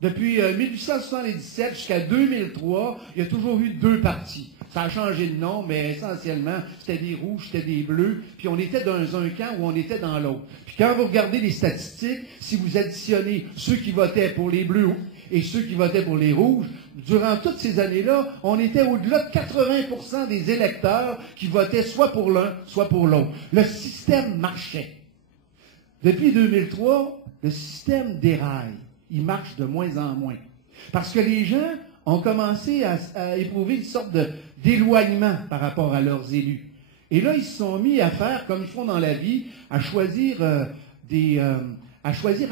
Depuis 1877 jusqu'à 2003, il y a toujours eu deux partis. Ça a changé de nom, mais essentiellement, c'était des rouges, c'était des bleus, puis on était dans un camp ou on était dans l'autre. Puis quand vous regardez les statistiques, si vous additionnez ceux qui votaient pour les bleus et ceux qui votaient pour les rouges, durant toutes ces années-là, on était au-delà de 80% des électeurs qui votaient soit pour l'un, soit pour l'autre. Le système marchait. Depuis 2003, le système déraille. Il marche de moins en moins. Parce que les gens ont commencé à éprouver une sorte d'éloignement par rapport à leurs élus. Et là, ils se sont mis à faire, comme ils font dans la vie, à choisir à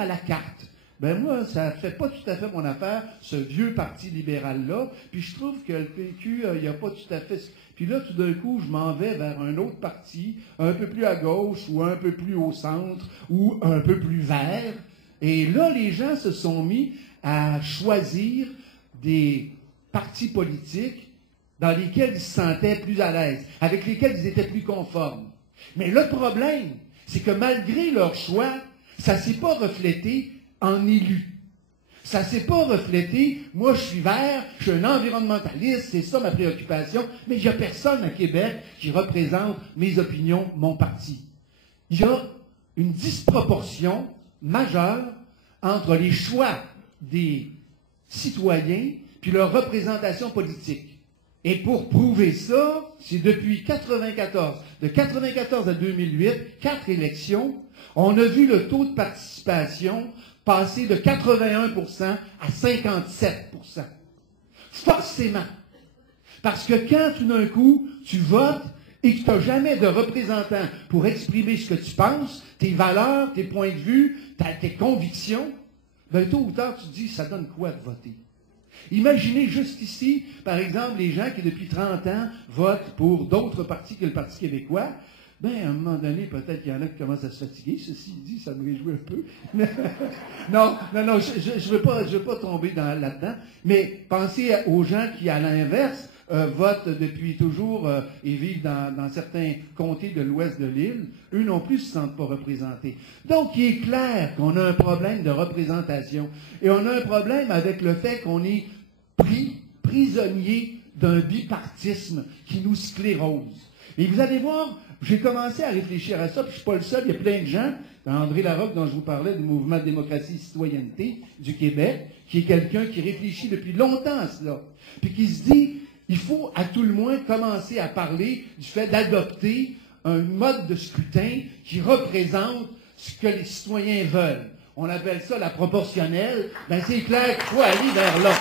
la carte. Ben moi, ça ne fait pas tout à fait mon affaire, ce vieux parti libéral-là. Puis je trouve que le PQ, il n'y a pas tout à fait... Puis là, tout d'un coup, je m'en vais vers un autre parti, un peu plus à gauche, ou un peu plus au centre, ou un peu plus vert. Et là, les gens se sont mis à choisir des partis politiques dans lesquels ils se sentaient plus à l'aise, avec lesquels ils étaient plus conformes. Mais le problème, c'est que malgré leur choix, ça ne s'est pas reflété en élus. Ça ne s'est pas reflété, moi je suis vert, je suis un environnementaliste, c'est ça ma préoccupation, mais il n'y a personne à Québec qui représente mes opinions, mon parti. Il y a une disproportion majeure entre les choix des citoyens puis leur représentation politique. Et pour prouver ça, c'est depuis 1994, de 1994 à 2008, 4 élections, on a vu le taux de participation passer de 81% à 57%. Forcément. Parce que quand tout d'un coup, tu votes et que tu n'as jamais de représentant pour exprimer ce que tu penses, tes valeurs, tes points de vue, tes convictions, ben tôt ou tard, tu te dis, ça donne quoi de voter? Imaginez juste ici, par exemple, les gens qui depuis 30 ans votent pour d'autres partis que le Parti québécois. Ben, à un moment donné, peut-être qu'il y en a qui commencent à se fatiguer. Ceci dit, ça me réjouit un peu. non, je veux pas tomber là-dedans. Mais pensez aux gens qui, à l'inverse, votent depuis toujours et vivent dans certains comtés de l'ouest de l'île. Eux non plus ne se sentent pas représentés. Donc, il est clair qu'on a un problème de représentation. Et on a un problème avec le fait qu'on est prisonnier d'un bipartisme qui nous sclérose. Et vous allez voir, j'ai commencé à réfléchir à ça, puis je ne suis pas le seul, il y a plein de gens, André Larocque, dont je vous parlais, du Mouvement de démocratie et citoyenneté du Québec, qui est quelqu'un qui réfléchit depuis longtemps à cela, puis qui se dit, il faut à tout le moins commencer à parler du fait d'adopter un mode de scrutin qui représente ce que les citoyens veulent. On appelle ça la proportionnelle, ben c'est clair qu'il faut aller vers là.